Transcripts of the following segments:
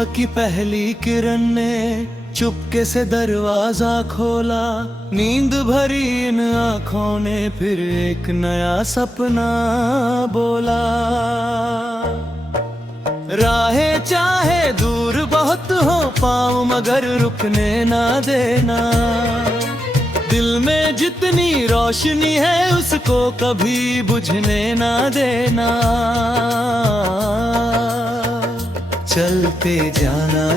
सुबह की पहली किरण ने चुपके से दरवाजा खोला। नींद भरी इन आँखों ने फिर एक नया सपना बोला। राहें चाहे दूर बहुत हो पाँव मगर रुकने ना देना। दिल में जितनी रोशनी है उसको कभी बुझने ना देना।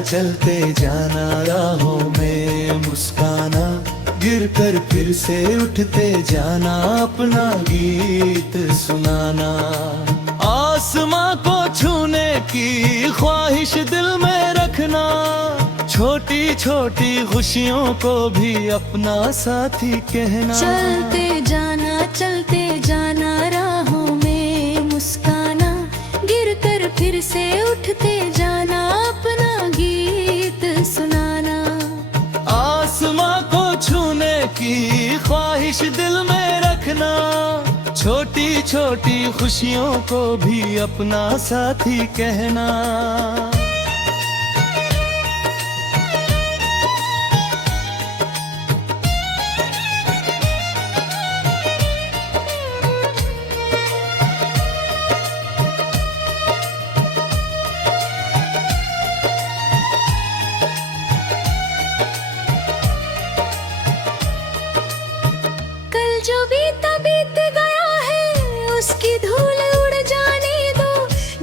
चलते जाना राहों में मुस्काना। गिर कर फिर से उठते जाना अपना गीत सुनाना। आसमां को छूने की ख्वाहिश दिल में रखना। छोटी छोटी खुशियों को भी अपना साथी कहना। चलते जाना राहों में मुस्काना। गिर कर फिर से उठते जाना अपना गीत सुनाना। आसमां को छूने की ख्वाहिश दिल में रखना। छोटी छोटी खुशियों को भी अपना साथी कहना। जो बीत गया है उसकी धूल उड़ जाने दो।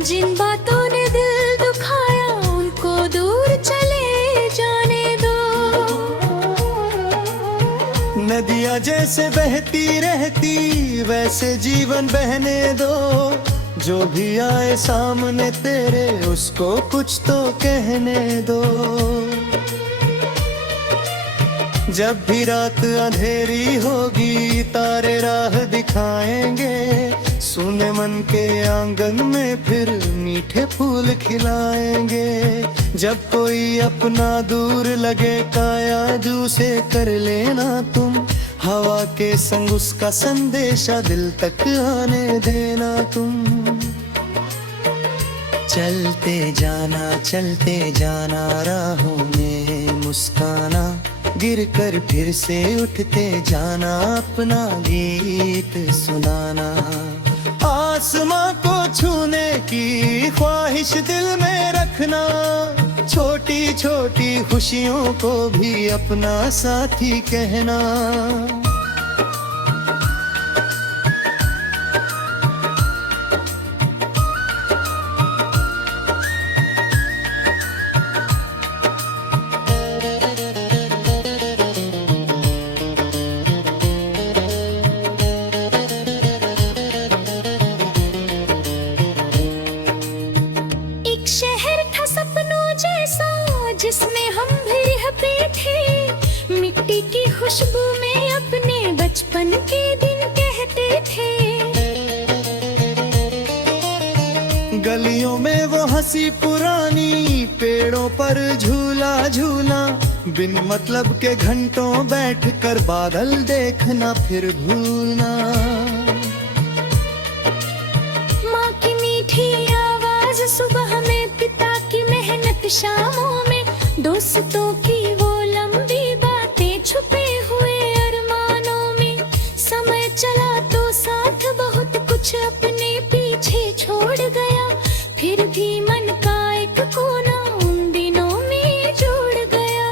जिन बातों ने दिल दुखाया उनको दूर चले जाने दो। नदियाँ जैसे बहती रहती वैसे जीवन बहने दो। जो भी आए सामने तेरे उसको कुछ तो कहने दो। जब भी रात अंधेरी होगी तारे राह दिखाएंगे। सुने मन के आंगन में फिर मीठे फूल खिलाएंगे। जब कोई अपना दूर लगे काया जू से कर लेना तुम। हवा के संग उसका संदेशा दिल तक आने देना तुम। चलते जाना राहों में मुस्काना। गिर कर फिर से उठते जाना अपना गीत सुनाना। आसमां को छूने की ख्वाहिश दिल में रखना। छोटी छोटी खुशियों को भी अपना साथी कहना। जिसमें हम भी रहते थे। मिट्टी की खुशबू में अपने बचपन के दिन कहते थे। गलियों में वो हंसी पुरानी पेड़ों पर झूला झूला। बिन मतलब के घंटों बैठकर बादल देखना फिर भूलना। माँ की मीठी आवाज सुबह में, पिता की मेहनत शामों में। दोस्तों की वो लंबी बातें छुपे हुए अरमानों में। समय चला तो साथ बहुत कुछ अपने पीछे छोड़ गया। फिर भी मन का एक कोना उन दिनों में जुड़ गया।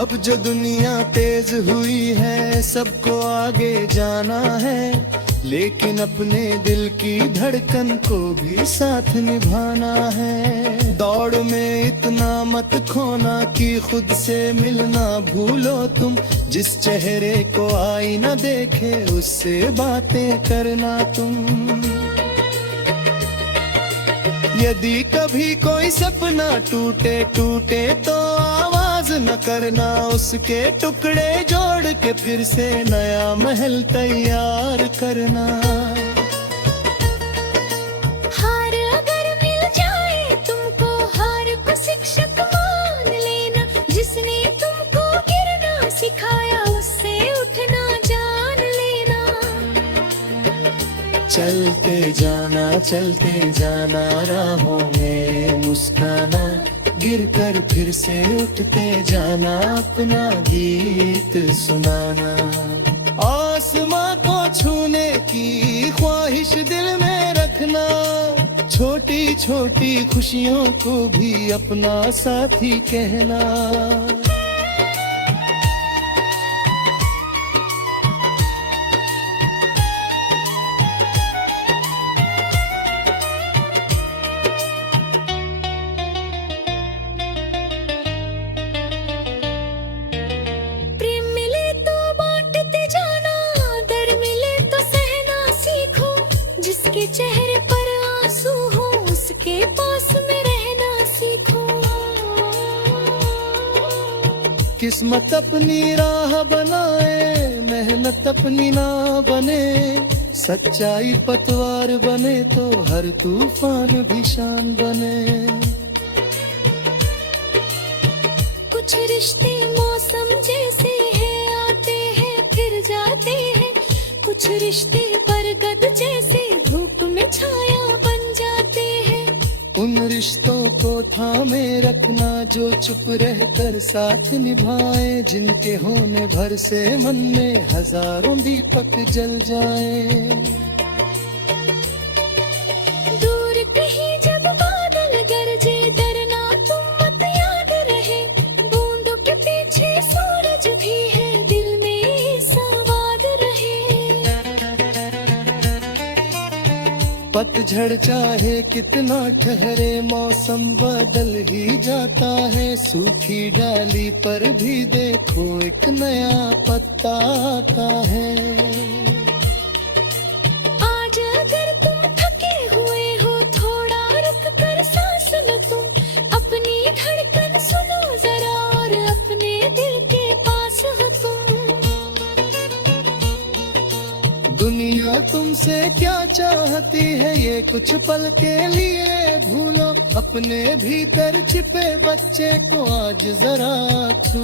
अब जो दुनिया तेज हुई है सबको आगे जाना है। लेकिन अपने दिल की धड़कन को भी साथ निभाना है। दौड़ में इतना मत खोना कि खुद से मिलना भूलो तुम। जिस चेहरे को आईना देखे उससे बातें करना तुम। यदि कभी कोई सपना टूटे तो आवाज न करना। उसके टुकड़े जोड़ के फिर से नया महल तैयार करना। हार अगर मिल जाए तुमको, हार को शिक्षक मान लेना। जिसने तुमको गिरना सिखाया उससे उठना जान लेना। चलते जाना राहों में मुस्काना, गिर कर फिर से उठते जाना, अपना गीत सुनाना। आसमां को छूने की ख्वाहिश दिल में रखना, छोटी छोटी खुशियों को भी अपना साथी कहना। प्रेम मिले तो बांटते जाना, दर्द मिले तो सहना सीखो, जिसके चेहरे पर आंसू हो उसके पास में रहना सीखो। किस्मत अपनी राह बनाए, मेहनत अपनी ना बने, सच्चाई पतवार बने तो हर तूफान भी शान बने। कुछ रिश्ते मौसम जैसे हैं, आते हैं फिर जाते हैं, कुछ रिश्ते बरगद जैसे धूप में छाया बन जाते हैं। उन रिश्तों को थामे रखना जो चुप रहकर साथ निभाए, जिनके होने भर से मन में हजारों दीपक जल जाए। दूर कहीं जब बादल गरजे, डरना तुम मत, याद रहे बूंदों के पीछे सूरज भी है, दिल में संवाद रहे। पतझड़ चाहे कितना ठहरे, मौसम बदल ही जाता है, सूखी डाली पर भी देखो एक नया पत्ता आता है। आज अगर तुम थके हुए हो, थोड़ा रुक कर सांस लो तुम, अपनी धड़कन सुनो जरा और अपने दिल के पास हो तुम। दुनिया तुमसे क्या चाहती है ये कुछ पल के लिए भूलो, अपने भीतर छिपे बच्चे को आज जरा छू।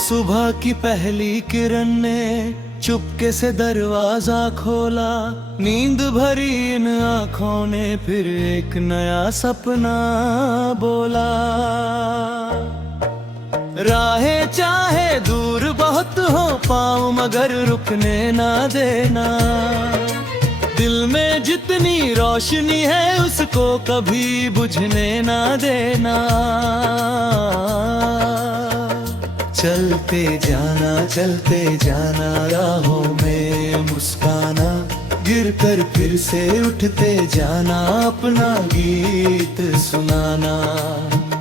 सुबह की पहली किरण ने चुपके से दरवाजा खोला, नींद भरी इन आँखों ने फिर एक नया सपना बोला। राहें चाहे दूर बहुत हो, पाँव मगर रुकने ना देना, दिल में जितनी रोशनी है उसको कभी बुझने ना देना। चलते जाना राहों में मुस्काना, गिर कर फिर से उठते जाना, अपना गीत सुनाना।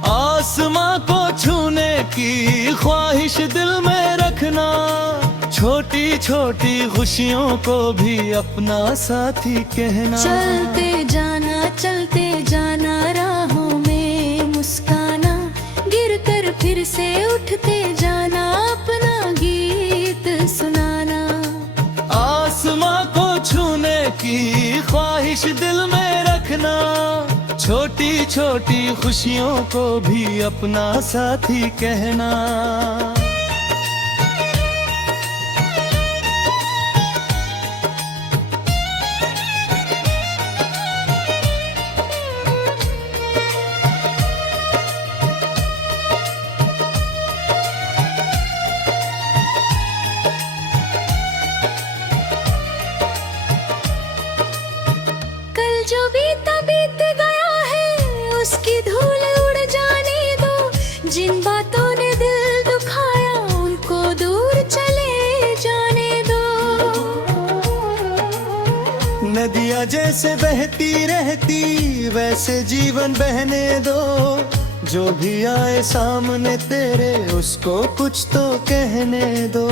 आसमां को छूने की ख्वाहिश दिल में रखना, छोटी छोटी खुशियों को भी अपना साथी कहना। चलते जाना राहों में मुस्काना, गिर कर फिर से उठते जाना, अपना गीत सुनाना। आसमां को छूने की ख्वाहिश दिल में रखना, छोटी छोटी खुशियों को भी अपना साथी कहना। जो बीता बीत गया है उसकी धूल उड़ जाने दो, जिन बातों ने दिल दुखाया उनको दूर चले जाने दो। नदियाँ जैसे बहती रहती वैसे जीवन बहने दो, जो भी आए सामने तेरे उसको कुछ तो कहने दो।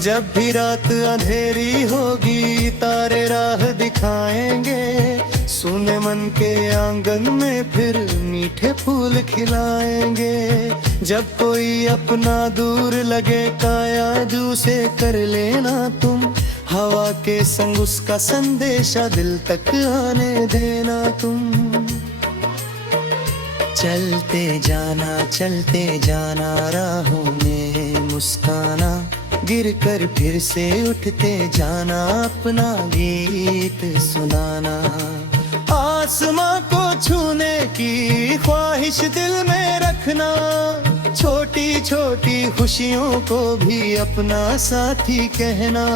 जब भी रात अंधेरी होगी तारे राह दिखाएंगे, सुने मन के आंगन में फिर मीठे फूल खिलाएंगे। जब कोई अपना दूर लगे कायाजू से कर लेना तुम, हवा के संग उसका संदेशा दिल तक आने देना तुम। चलते जाना राहों में मुस्काना, गिर कर फिर से उठते जाना अपना गीत सुनाना। आसमां को छूने की ख्वाहिश दिल में रखना, छोटी छोटी खुशियों को भी अपना साथी कहना।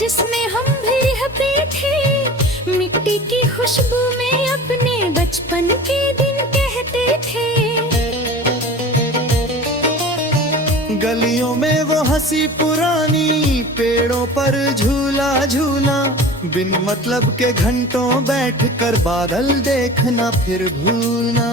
जिसमें हम भी रहते थे, मिट्टी की खुशबू में अपने बचपन के दिन कहते थे। गलियों में वो हंसी पुरानी, पेड़ों पर झूला झूला, बिन मतलब के घंटों बैठकर बादल देखना फिर भूलना।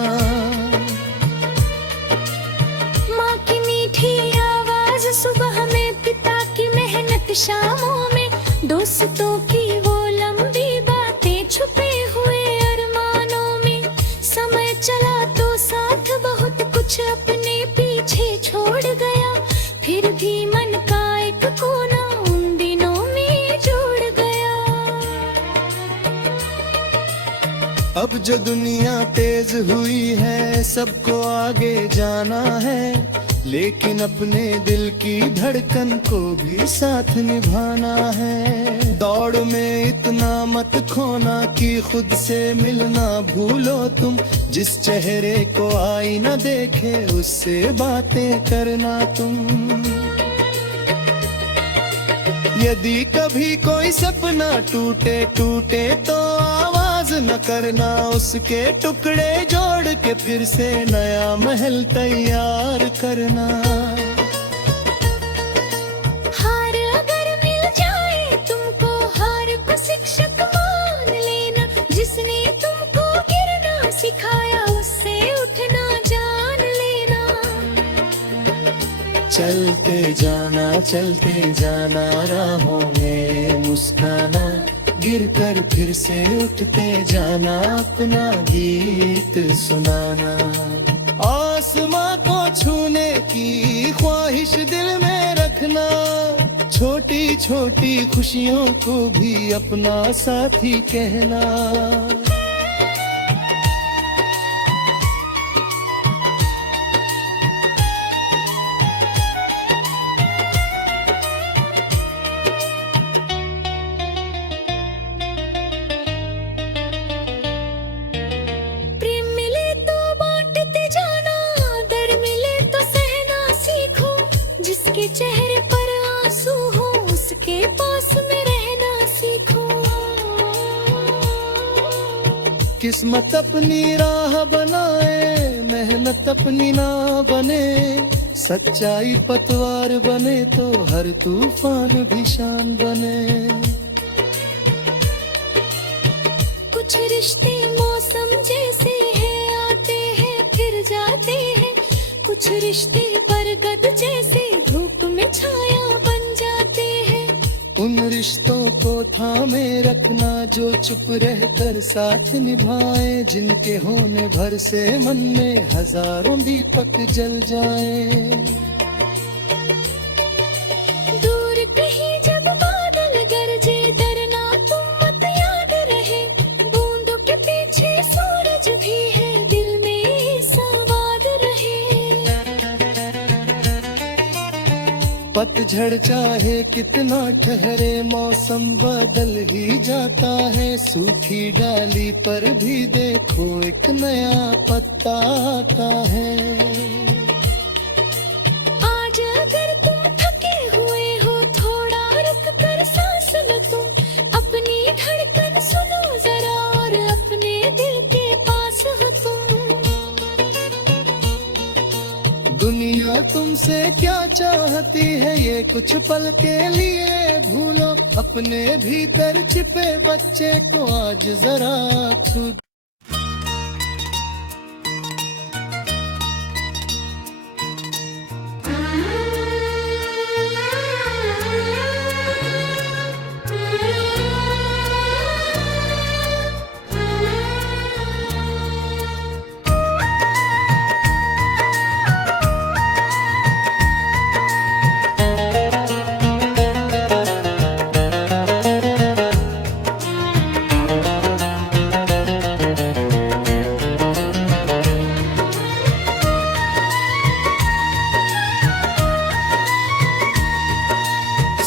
माँ की मीठी आवाज सुबह में, पिता की मेहनत शामों में, दोस्तों की वो लंबी बातें छुपे हुए अरमानों में। समय चला तो साथ बहुत कुछ अपने पीछे छोड़ गया, फिर भी मन का एक कोना उन दिनों में जुड़ गया। अब जो दुनिया तेज हुई है सबको आगे जाना है, लेकिन अपने दिल की धड़कन को भी साथ निभाना है। दौड़ में इतना मत खोना कि खुद से मिलना भूलो तुम, जिस चेहरे को आईना देखे उससे बातें करना तुम। यदि कभी कोई सपना टूटे तो आवाज न करना, उसके टुकड़े जोड़ के फिर से नया महल तैयार करना। हार अगर मिल जाए तुमको, हार को शिक्षक मान लेना, जिसने तुमको गिरना सिखाया उससे उठना जान लेना। चलते जाना राहों में मुस्काना, गिर कर फिर से उठते जाना अपना गीत सुनाना। आसमां को छूने की ख्वाहिश दिल में रखना, छोटी छोटी खुशियों को भी अपना साथी कहना। जिसके चेहरे पर आंसू हो उसके पास में रहना सीखो। किस्मत अपनी राह बनाए, मेहनत अपनी ना बने, सच्चाई पतवार बने तो हर तूफान भी शान बने। कुछ रिश्ते मौसम जैसे हैं, आते हैं फिर जाते हैं, कुछ रिश्ते बरगद जैसे धूप में छाया बन जाते हैं। उन रिश्तों को थामे रखना जो चुप रहकर साथ निभाए, जिनके होने भर से मन में हजारों दीपक जल जाए। दूर कहीं जब बादल गरजे डरना तुम मत, याद रहे बूंदों के पीछे सूरज भी है, दिल में संवाद रहे। पतझड़ चाहे कितना ठहरे मौसम बदल ही जाता है, सूखी डाली पर भी देखो एक नया पत्ता आता है। आज अगर तुम थके हुए हो थोड़ा रुक कर सांस लो तुम, अपनी धड़कन सुनो जरा और अपने दिल के पास हो तुम। दुनिया तुमसे क्या चाहती है ये कुछ पल के लिए भूलो, अपने भीतर छिपे बच्चे को आज जरा खुद।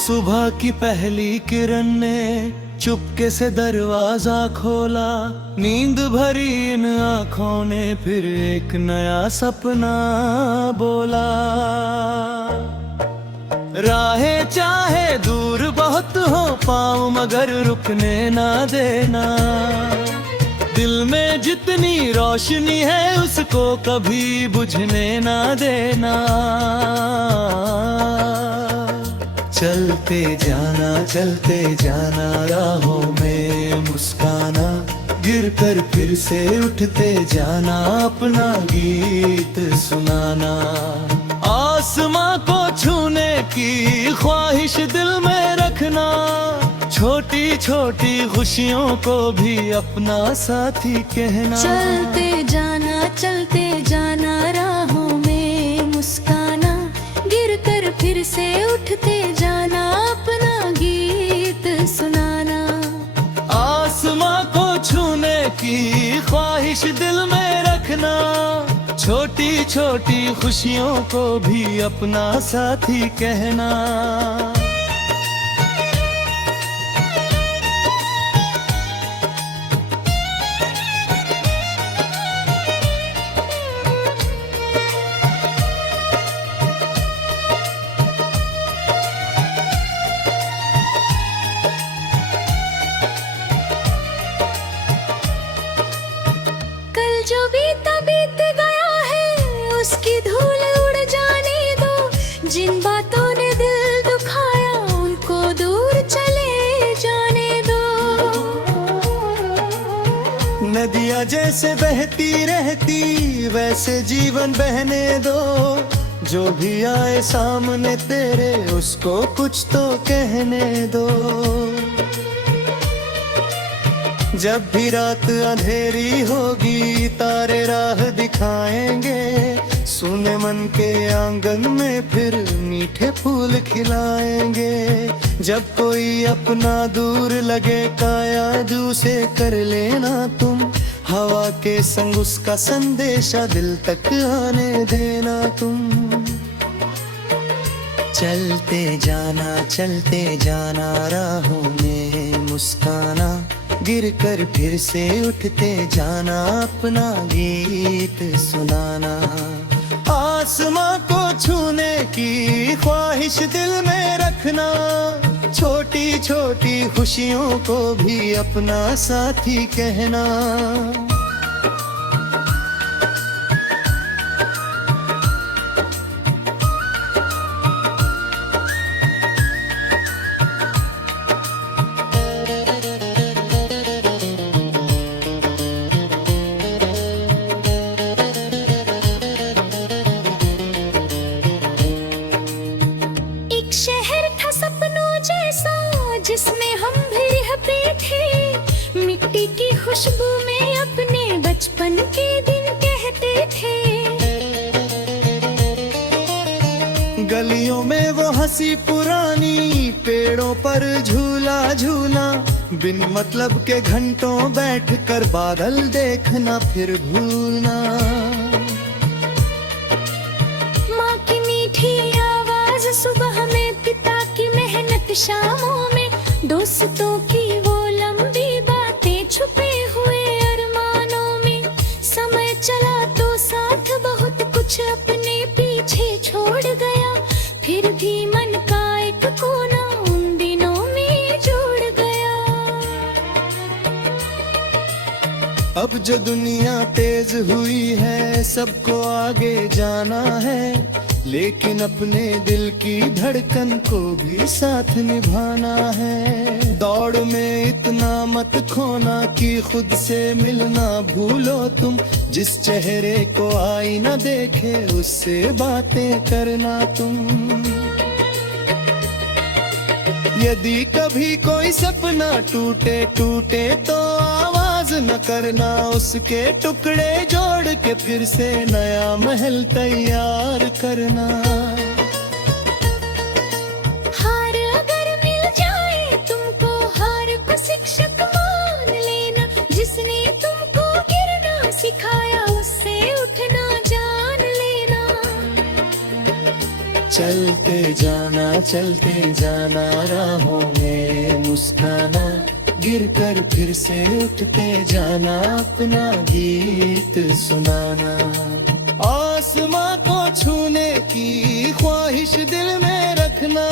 सुबह की पहली किरण ने चुपके से दरवाजा खोला, नींद भरी इन आँखों ने फिर एक नया सपना बोला। राहें चाहे दूर बहुत हो पाऊं मगर रुकने ना देना, दिल में जितनी रोशनी है उसको कभी बुझने ना देना। चलते जाना राहों में मुस्काना, गिर कर फिर से उठते जाना अपना गीत सुनाना। आसमां को छूने की ख्वाहिश दिल में रखना, छोटी छोटी खुशियों को भी अपना साथी कहना। चलते जाना राहों में मुस्काना, गिर कर फिर से उठते जाना अपना गीत सुनाना। आसमां को छूने की ख्वाहिश दिल में रखना, छोटी छोटी खुशियों को भी अपना साथी कहना। जो बीत गया है उसकी धूल उड़ जाने दो, जिन बातों ने दिल दुखाया उनको दूर चले जाने दो। नदियाँ जैसे बहती रहती वैसे जीवन बहने दो, जो भी आए सामने तेरे उसको कुछ तो कहने दो। जब भी रात अंधेरी होगी तारे राह दिखाएंगे, सुने मन के आंगन में फिर मीठे फूल खिलाएंगे। जब कोई अपना दूर लगे काया से कर लेना तुम, हवा के संग उसका संदेशा दिल तक आने देना तुम। चलते जाना राहों में मुस्काना, गिर कर फिर से उठते जाना अपना गीत सुनाना। आसमां को छूने की ख्वाहिश दिल में रखना, छोटी छोटी खुशियों को भी अपना साथी कहना। जिसमें हम भी रहते थे, मिट्टी की खुशबू में अपने बचपन के दिन कहते थे। गलियों में वो हंसी पुरानी, पेड़ों पर झूला झूला, बिन मतलब के घंटों बैठकर बादल देखना फिर भूलना। माँ की मीठी आवाज सुबह में, पिता की मेहनत शामों में, दोस्तों की वो लंबी बातें छुपे हुए अरमानों में। समय चला तो साथ बहुत कुछ अपने पीछे छोड़ गया, अब जो दुनिया तेज हुई है, सबको आगे जाना है, लेकिन अपने दिल की धड़कन को भी साथ निभाना है। दौड़ में इतना मत खोना कि खुद से मिलना भूलो तुम, जिस चेहरे को आईना देखे उससे बातें करना तुम। यदि कभी कोई सपना टूटे टूटे तो आवाज न करना, उसके टुकड़े जोड़ के फिर से नया महल तैयार करना। हार अगर मिल जाए तुमको, हार को शिक्षक मान लेना, जिसने तुमको गिरना सिखाया उससे उठना जान लेना। चलते जाना राहों में मुस्काना, गिर कर फिर से उठते जाना, अपना गीत सुनाना। आसमां को छूने की ख्वाहिश दिल में रखना,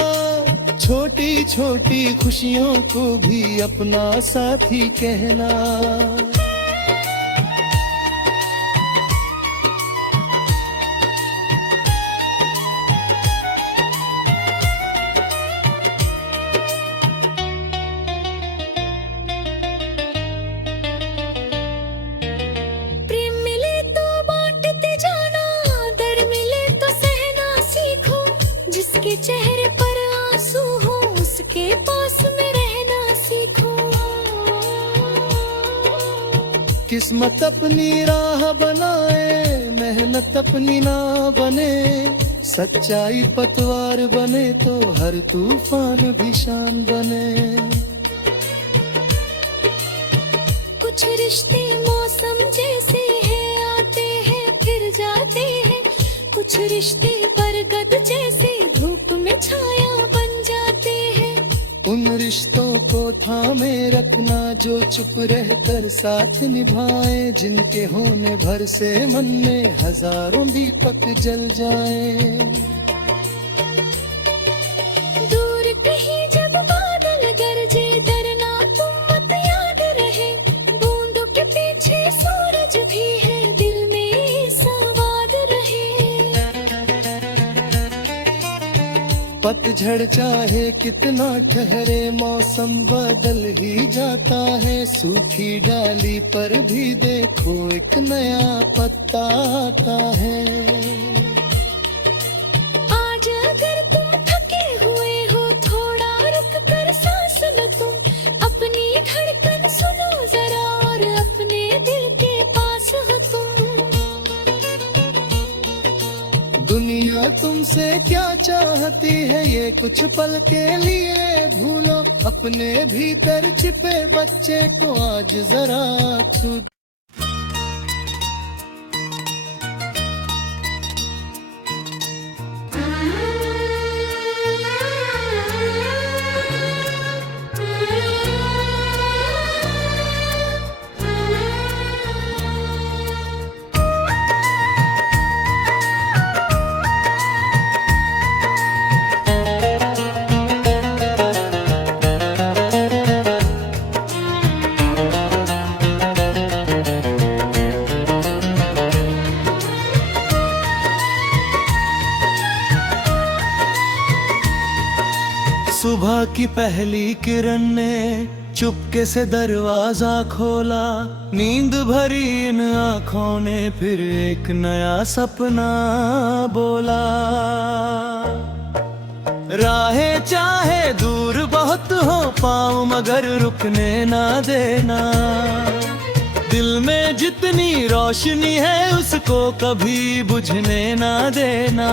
छोटी छोटी खुशियों को भी अपना साथी कहना। जिसके चेहरे पर आंसू हो उसके पास में रहना सीखो। किस्मत अपनी राह बनाए, मेहनत अपनी ना बने, सच्चाई पतवार बने तो हर तूफान भी शान बने। कुछ रिश्ते मौसम जैसे हैं, आते हैं फिर जाते हैं, कुछ रिश्ते बरगद जैसे धूप में छाया बन जाते हैं। उन रिश्तों को थामे रखना जो चुप रहकर साथ निभाए, जिनके होने भर से मन में हजारों दीपक जल जाए। दूर कहीं जब बादल गरजे डरना तुम मत, याद रहे बूंदों के पीछे सूरज भी है, दिल में सवाद रहे। पतझड़ चाहे कितना ठहरे, मौसम बदल ही जाता है, सूखी डाली पर भी देखो एक नया पत्ता आता है। आज अगर तुम थके हुए हो, थोड़ा रुक कर सांस लो तुम, अपनी धड़कन सुनो जरा और अपने दिल के पास हो तुम। दुनिया तुमसे क्या चाहती है ये कुछ पल के लिए भूलो, अपने भीतर छिपे बच्चे को आज जरा खुद। सुबह की पहली किरण ने चुपके से दरवाजा खोला, नींद भरी इन आँखों ने फिर एक नया सपना बोला। राहें चाहे दूर बहुत हो, पाँव मगर रुकने ना देना, दिल में जितनी रोशनी है उसको कभी बुझने ना देना।